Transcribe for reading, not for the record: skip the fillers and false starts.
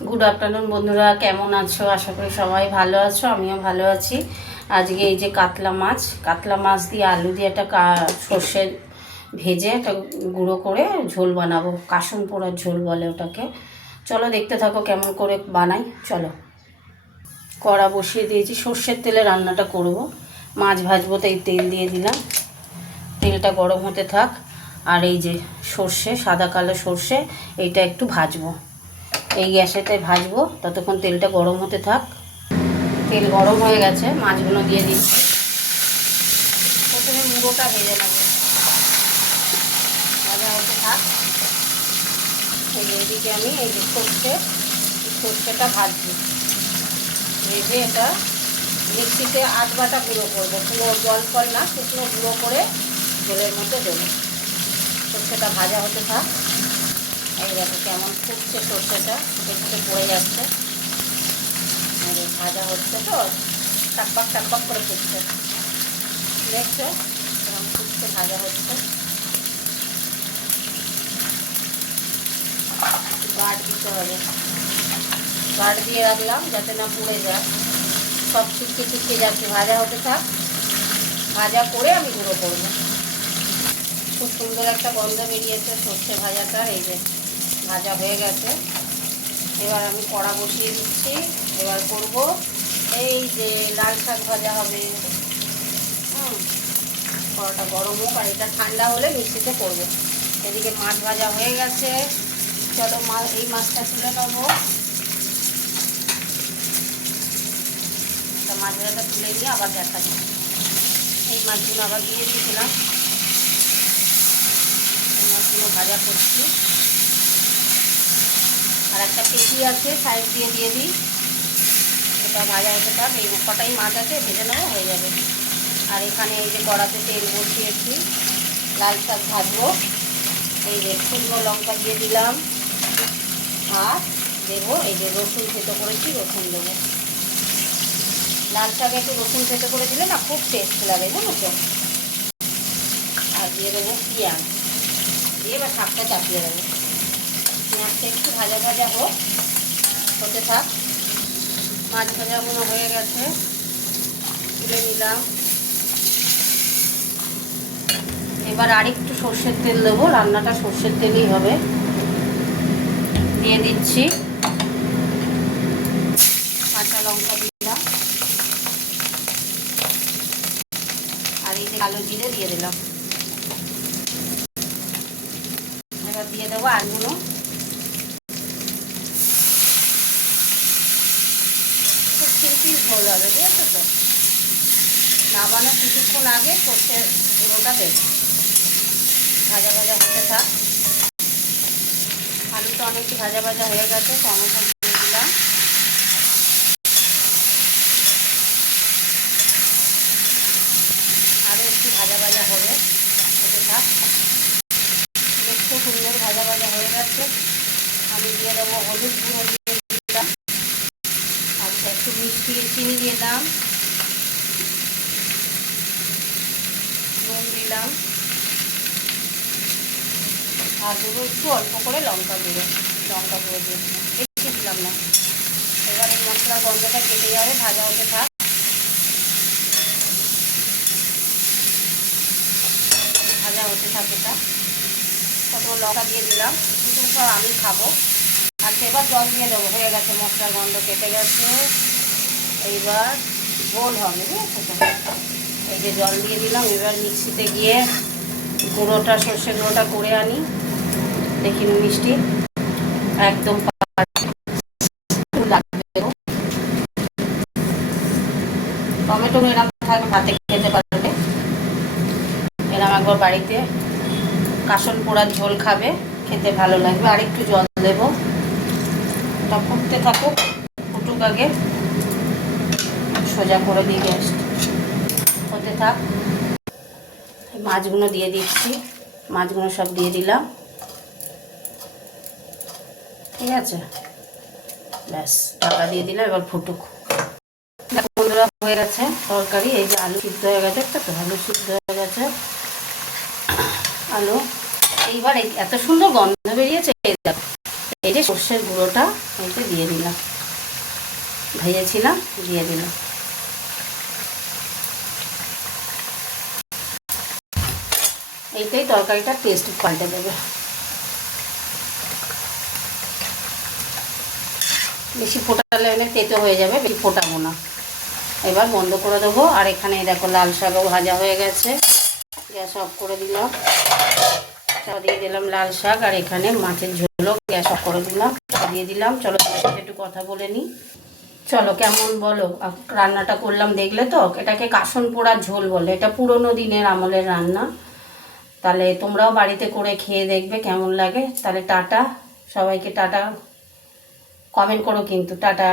Good afternoon বন্ধুরা, কেমন আছো? আশা করি সবাই ভালো আছো, আমিও ভালো আছি। আজকে এই যে কাতলা মাছ দিয়ে আলু দিয়ে একটা সর্ষে ভেজে একটা গুঁড়ো করে ঝোল বানাবো। কাসুন পোড়ার ঝোল বলে ওটাকে। চলো দেখতে থাকো কেমন করে বানাই। চলো, কড়া বসিয়ে দিয়েছি, সর্ষের তেলে রান্নাটা করব। মাছ ভাজবো, তাই তেল দিয়ে দিলাম। তেলটা গরম হতে থাক। আর এই যে সর্ষে, সাদা কালো সর্ষে, এইটা একটু ভাজবো। এই গ্যাসেতে ভাজবো, ততক্ষণ তেলটা গরম হতে থাক। তেল গরম হয়ে গেছে, মাছগুলো দিয়ে দিচ্ছি। প্রথমে মুড়োটা ভেজে নেব, ভাজা হতে থাক। এদিকে আমি এই যে সর্ষেটা ভাজবো। ভেজে এটা মিক্সিতে বাটা গুঁড়ো করবো, পুরো জল ফল না, শুকনো গুঁড়ো করে ঝোলের মধ্যে দেবো। সর্ষেটা ভাজা হতে থাক। এই দেখো কেমন ফুটছে সর্ষেটা, একটু পড়ে যাচ্ছে। ভাজা হচ্ছে তো, টাকপাক করে ফুটছে, দেখছো কেমন ফুটছে, ভাজা হচ্ছে। গাঢ় দিতে হবে, গাঢ় দিয়ে রাখলাম যাতে না পুড়ে যায়। সব ছিটকে যাচ্ছে, ভাজা হতে থাক। ভাজা করে আমি গুঁড়ো করবো। খুব সুন্দর একটা গন্ধ বেরিয়েছে সর্ষে ভাজাটার। এই যে ভাজা হয়ে গেছে, এবার আমি কড়া বসিয়ে দিচ্ছি। এবার করব এই যে লাল শাক ভাজা হবে। কড়াটা গরম হোক, আর এটা ঠান্ডা হলে মিক্সিতে করবো। এদিকে মাছ ভাজা হয়ে গেছে। চলো এই মাছটা তুলে নেবো। মাছ ভাজাটা তুলে নিয়ে আবার দেখা যায়। এই মাছগুলো আবার দিয়ে দিয়েছিলাম, এই মাছগুলো ভাজা করছি। আর একটা পেটি আছে, সাইড দিয়ে দিই। এটা ভাজা হতে থাক। এই কটাই মাছ আছে, ভেজে নেবো, হয়ে যাবে। আর এখানে এই যে কড়াতে তেল বসিয়েছি, লাল শাক ভাজবো। এই যে শুকনো লঙ্কা দিয়ে দিলাম, আর দেবো এই যে রসুন থেতো করেছি, রসুন দেবো। লাল শাকে একটু রসুন থেতো করে দিলে না খুব টেস্ট লাগে, জানো তো। আর দিয়ে দেবো পেঁয়াজ, দিয়ে এবার শাকটা চাপিয়ে দেবো। পেঁয়াজটা একটু ভাজা ভাজা হতে থাক। মাছ ভাজাগুলো হয়ে গেছে, তুলে নিলাম। এবার আরেকটু সর্ষের তেল দেবো, রান্নাটা সর্ষের তেলেই হবে। দিয়ে দিচ্ছি, কাঁচা লঙ্কা দিলাম, আর এই যে কালো জিরে দিয়ে দিলাম। এবার দিয়ে দেবো আলুগুলো। খুব সিম্পল ঝোল হবে, বুঝেছো তো। নামানোর কিছুক্ষণ আগে সর্ষের গুঁড়োটা দেবো। ভাজা ভাজা হতে থাক। আলুটা অনেকটা ভাজা ভাজা হয়ে গেছে, টমেটো দিয়ে দিলাম। আরও একটু ভাজা ভাজা হতে থাক। একটু সুন্দর ভাজা ভাজা হয়ে গেছে। আমি দিয়ে দেবো হলুদ গুঁড়ো, দিয়ে দিলাম। আচ্ছা, একটু মিষ্টি চিনি দিলাম, নুন দিলাম, আর দেবো একটু অল্প করে লঙ্কা গুঁড়ো দিয়ে দিলাম, বেশি দিলাম না। এবার এই মশলার গন্ধটা কেটে যাবে, ভাজা হতে থাক। ভাজা হতে থাকে, এটা তারপর লঙ্কা দিয়ে দিলাম, কিন্তু সব আমি খাবো। আচ্ছা, এবার জল দিয়ে দেবো। হয়ে গেছে, মশলার গন্ধ কেটে গেছে। এইবার ঝোল হবে, বুঝেছো তো। এই যে জল দিয়ে দিলাম। এবার মিক্সিতে গিয়ে সর্ষে গুঁড়োটা করে আনি। দেখি মিষ্টি একদম টমেটো এরকম থাকবে, ভাতে খেতে পারবে। এরকম একবার বাড়িতে কাসন পোড়ার ঝোল খাবে, খেতে ভালো লাগবে। আর একটু জল দেবো, ওটা ফুটতে থাকুক, ফুটুক আগে। সোজা করে দিয়ে গ্যাস হতে থাক। মাছগুলো দিয়ে দিচ্ছি, মাছগুলো সব দিয়ে দিলাম। ঠিক আছে, ব্যাস ঢাকা দিয়ে দিলাম। এবার ফুটুক। বন্ধুরা, হয়ে গেছে তরকারি। এই যে আলু সিদ্ধ হয়ে গেছে, একটা তো আলু সিদ্ধ হয়ে গেছে আলু। এইবার এত সুন্দর গন্ধ বেরিয়েছে, এই যে সর্ষের গুঁড়োটা এতে দিয়ে দিলাম, ভেজেছিলাম দিয়ে দিলাম। এইটাই তরকারিটা টেস্ট পাল্টে দেবে। বেশি ফোটালে তেতো হয়ে যাবে, বেশি ফোটাবো না। এবার বন্ধ করে দেবো। আর এখানে দেখো লাল শাকও ভাজা হয়ে গেছে, গ্যাস অফ করে দিলাম। দিয়ে দিলাম লাল শাক, আর এখানে মাছের ঝোলও গ্যাস অফ করে দিলাম, দিয়ে দিলাম। চলো তোমার সাথে একটু কথা বলে নিই। চলো কেমন বলো রান্নাটা করলাম দেখলে তো? এটাকে কাসন পোড়ার ঝোল বলে, এটা পুরোনো দিনের আমলের রান্না। তাহলে তোমরাও বাড়িতে করে খেয়ে দেখবে কেমন লাগে। তাহলে টাটা সবাইকে, টাটা, কমেন্ট করো কিন্তু, টাটা।